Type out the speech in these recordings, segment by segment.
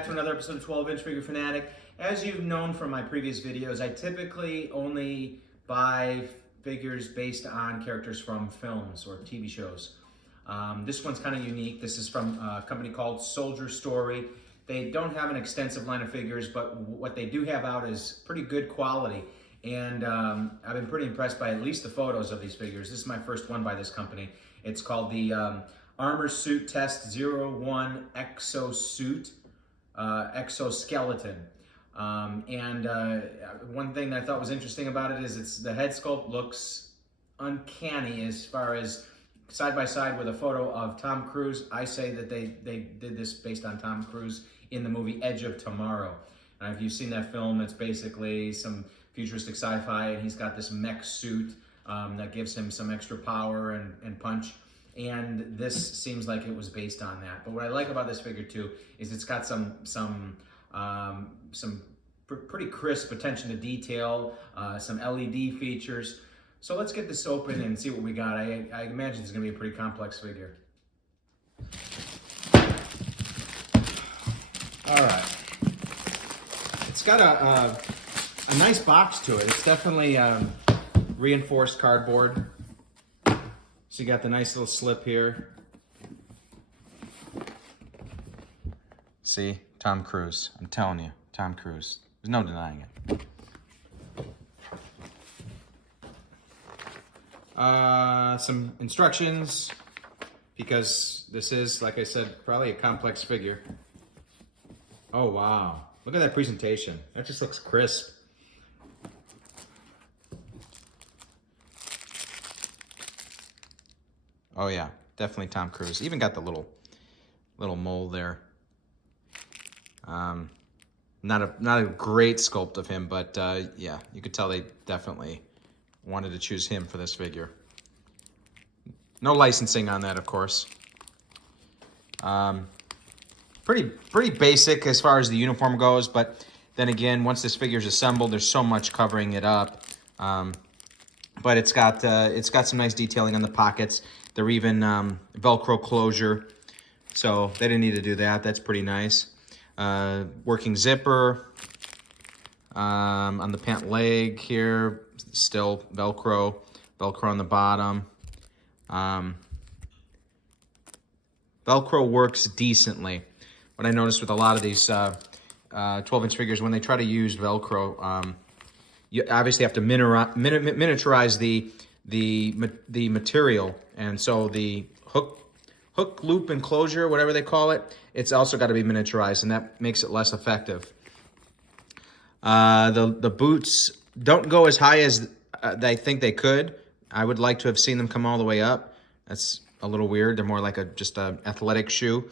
back to another episode of 12-inch Figure Fanatic. As you've known from my previous videos, I typically only buy figures based on characters from films or TV shows. This one's kind of unique. This is from a company called Soldier Story. They don't have an extensive line of figures, but what they do have out is pretty good quality. And I've been pretty impressed by at least the photos of these figures. This is my first one by this company. It's called the Armor Suit Test 01 EXOSUIT Exoskeleton. One thing that I thought was interesting about it is the head sculpt looks uncanny as far as side by side with a photo of Tom Cruise. I say that they did this based on Tom Cruise in the movie Edge of Tomorrow. And if you've seen that film, it's basically some futuristic sci-fi, and he's got this mech suit that gives him some extra power and punch. And this seems like it was based on that. But what I like about this figure too is it's got some pretty crisp attention to detail, some LED features. So let's get this open and see what we got. I imagine it's going to be a pretty complex figure. All right. It's got a nice box to it. It's definitely reinforced cardboard. So you got the nice little slip here. See, Tom Cruise. I'm telling you, Tom Cruise. There's no denying it. Some instructions, because this is, like I said, probably a complex figure. Oh, wow. Look at that presentation. That just looks crisp. Oh yeah, definitely Tom Cruise. Even got the little mole there. Not a great sculpt of him, but yeah, you could tell they definitely wanted to choose him for this figure. No licensing on that, of course. Pretty basic as far as the uniform goes, but then again, once this figure is assembled, there's so much covering it up. But it's got some nice detailing on the pockets. They're even Velcro closure, so they didn't need to do that. That's pretty nice. Working zipper on the pant leg here, still Velcro on the bottom. Velcro works decently. What I noticed with a lot of these 12-inch figures, when they try to use Velcro, you obviously have to miniaturize the material, and so the hook loop enclosure, whatever they call it, it's also got to be miniaturized, and that makes it less effective. The boots don't go as high as I think they could. I would like to have seen them come all the way up. That's a little weird. They're more like just an athletic shoe,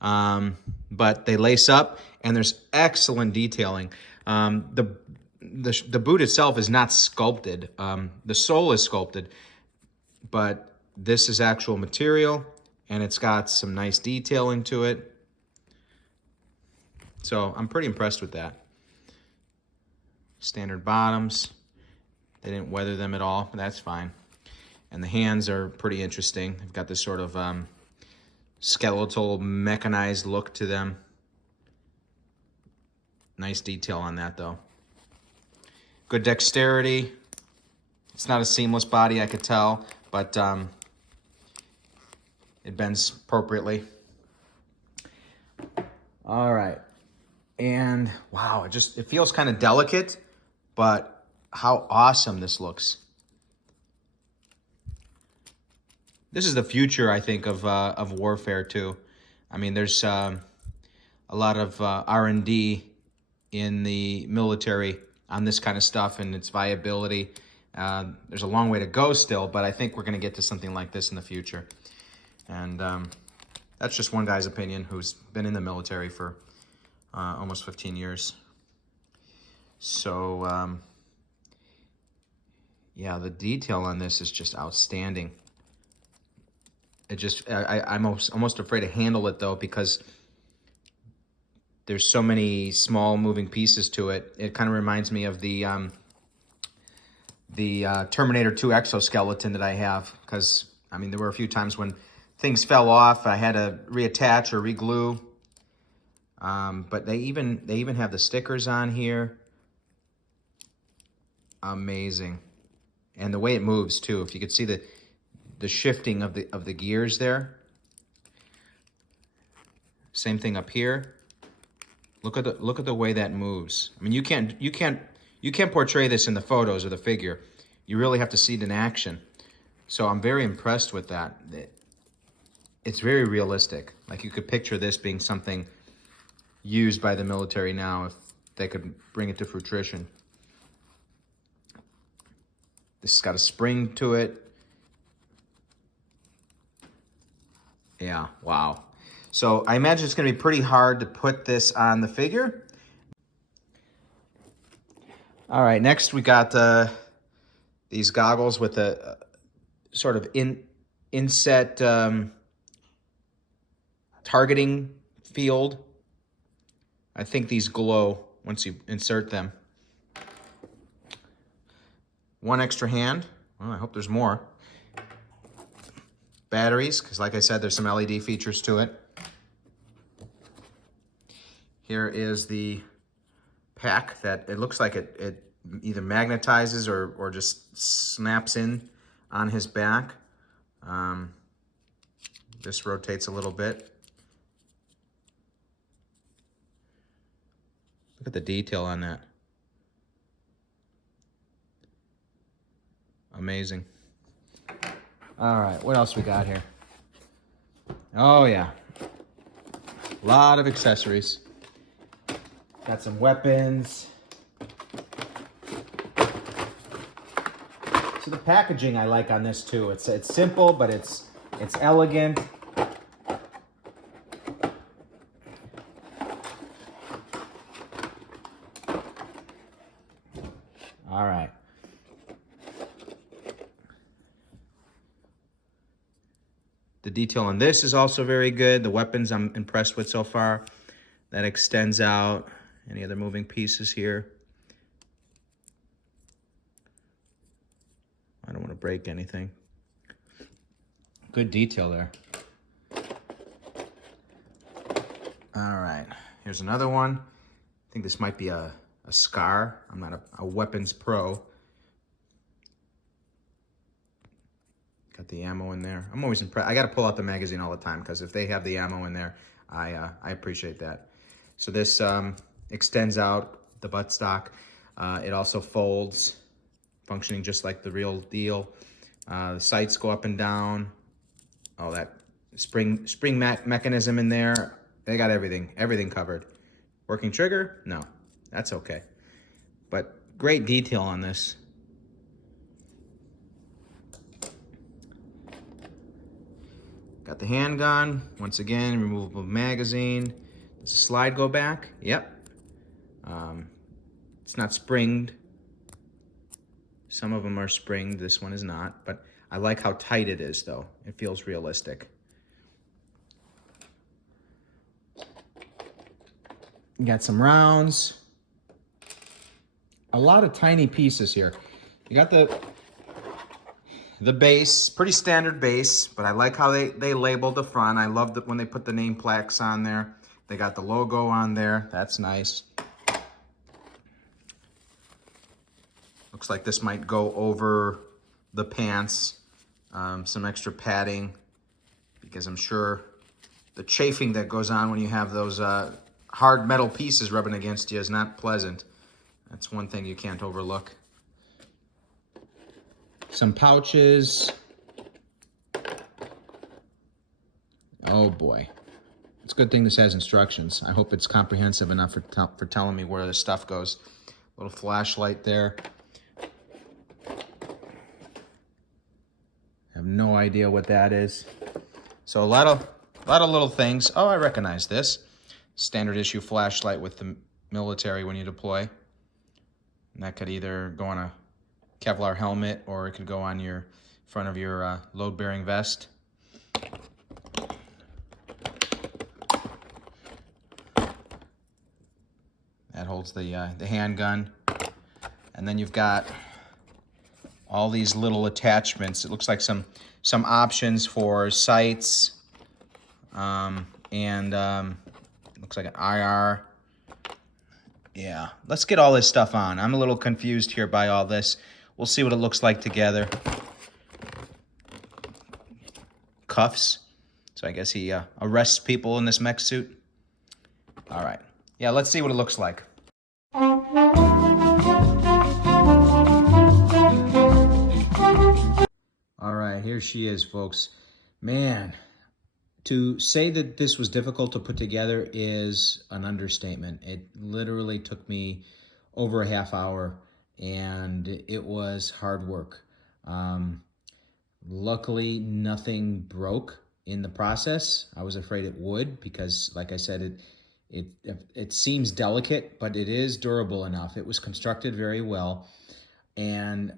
but they lace up, and there's excellent detailing. The boot itself is not sculpted. The sole is sculpted, but this is actual material, and it's got some nice detailing to it. So I'm pretty impressed with that. Standard bottoms. They didn't weather them at all, but that's fine. And the hands are pretty interesting. They've got this sort of skeletal, mechanized look to them. Nice detail on that, though. Good dexterity. It's not a seamless body, I could tell, but it bends appropriately. All right. And wow, it feels kind of delicate, but how awesome this looks. This is the future, I think, of warfare too. I mean, there's a lot of R&D in the military on this kind of stuff and its viability. There's a long way to go still, but I think we're going to get to something like this in the future. And that's just one guy's opinion who's been in the military for almost 15 years. So, yeah, the detail on this is just outstanding. I'm almost afraid to handle it, though, because there's so many small moving pieces to it. It kind of reminds me of the Terminator 2 exoskeleton that I have, because, I mean, there were a few times when things fell off. I had to reattach or reglue. But they even have the stickers on here. Amazing. And the way it moves too. If you could see the shifting of the gears there. Same thing up here. Look at the way that moves. I mean, you can't portray this in the photos or the figure. You really have to see it in action. So I'm very impressed with that. It's very realistic. Like, you could picture this being something used by the military now if they could bring it to fruition. This has got a spring to it. Yeah, wow. So I imagine it's going to be pretty hard to put this on the figure. All right, next we got these goggles with a sort of inset targeting field. I think these glow once you insert them. One extra hand. Well, I hope there's more. Batteries, because like I said, there's some LED features to it. Here is the pack that it looks like it either magnetizes or just snaps in on his back. This rotates a little bit. Look at the detail on that. Amazing. All right, what else we got here? Oh yeah, a lot of accessories. Got some weapons. So the packaging I like on this too. It's simple, but it's elegant. All right. The detail on this is also very good. The weapons I'm impressed with so far. That extends out. Any other moving pieces here? I don't want to break anything. Good detail there. All right, here's another one. I think this might be a SCAR. I'm not a weapons pro. Got the ammo in there. I'm always impressed. I got to pull out the magazine all the time because if they have the ammo in there, I appreciate that. So this extends out the buttstock. It also folds, functioning just like the real deal. The sights go up and down. Oh, that spring mechanism in there. They got everything covered. Working trigger? No, that's okay. But great detail on this. Got the handgun, once again, removable magazine. Does the slide go back? Yep. It's not springed. Some of them are springed, this one is not, but I like how tight it is though. It feels realistic. You got some rounds. A lot of tiny pieces here. You got the base, pretty standard base, but I like how they labeled the front. I love that when they put the name plaques on there. They got the logo on there. That's nice. Looks like this might go over the pants. Some extra padding, because I'm sure the chafing that goes on when you have those hard metal pieces rubbing against you is not pleasant. That's one thing you can't overlook. Some pouches. Oh boy. It's a good thing this has instructions. I hope it's comprehensive enough for telling me where the stuff goes. Little flashlight there. Have no idea what that is. So a lot of little things. Oh, I recognize this. Standard issue flashlight with the military when you deploy. And that could either go on a Kevlar helmet or it could go on your front of your load-bearing vest. That holds the handgun. And then you've got all these little attachments. It looks like some Looks like an IR. Yeah, let's get all this stuff on. I'm a little confused here by all this. We'll see what it looks like together. Cuffs. So I guess he arrests people in this mech suit. All right. Yeah, let's see what it looks like. All right, here she is, folks. Man, to say that this was difficult to put together is an understatement. It literally took me over a half hour, and it was hard work. Luckily, nothing broke in the process. I was afraid it would because, like I said, it seems delicate, but it is durable enough. It was constructed very well, and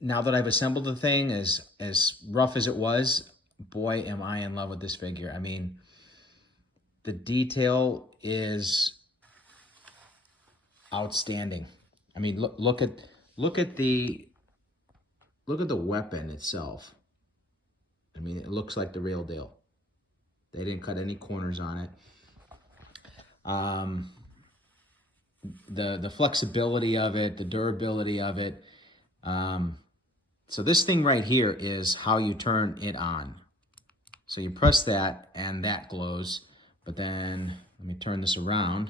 now that I've assembled the thing, as rough as it was, boy, am I in love with this figure. I mean, the detail is outstanding. I mean, look at the weapon itself. I mean, it looks like the real deal. They didn't cut any corners on it. The flexibility of it, the durability of it. So this thing right here is how you turn it on. So you press that and that glows, but then let me turn this around.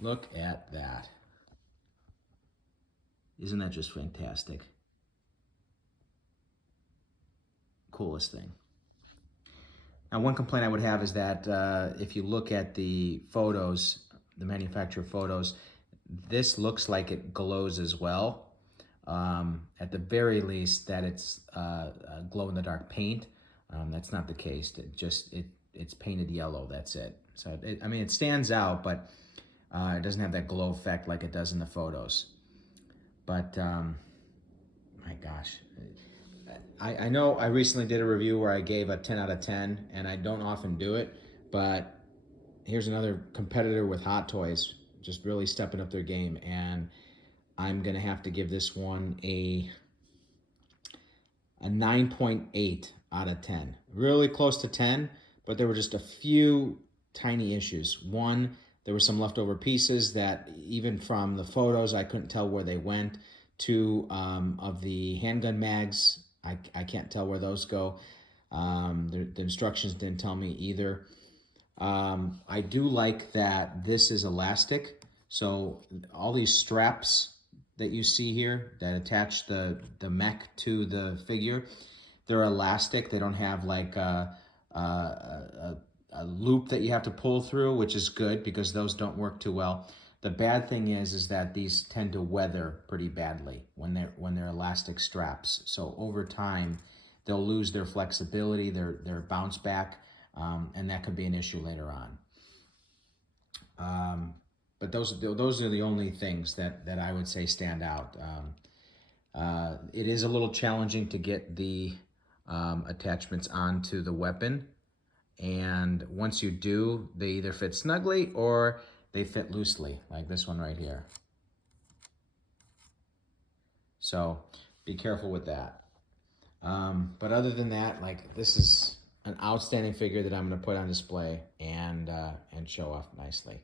Look at that. Isn't that just fantastic? Coolest thing. Now, one complaint I would have is that if you look at the photos, the manufacturer photos, this looks like it glows as well. At the very least, that it's glow-in-the-dark paint. That's not the case. It's painted yellow. That's it. So I mean, it stands out, but it doesn't have that glow effect like it does in the photos. But my gosh, I know I recently did a review where I gave a 10 out of 10, and I don't often do it, but here's another competitor with Hot Toys just really stepping up their game, and I'm gonna have to give this one a 9.8 out of 10. Really close to 10, but there were just a few tiny issues. One, there were some leftover pieces that even from the photos, I couldn't tell where they went. Two, of the handgun mags, I can't tell where those go. The instructions didn't tell me either. I do like that this is elastic. So all these straps that you see here that attach the mech to the figure, they're elastic. They don't have like a loop that you have to pull through, which is good because those don't work too well. The bad thing is that these tend to weather pretty badly when they're elastic straps. So over time, they'll lose their flexibility, their bounce back, and that could be an issue later on. But those are the only things that I would say stand out. It is a little challenging to get the attachments onto the weapon, and once you do, they either fit snugly or they fit loosely, like this one right here. So be careful with that. But other than that, like, this is an outstanding figure that I'm going to put on display and show off nicely.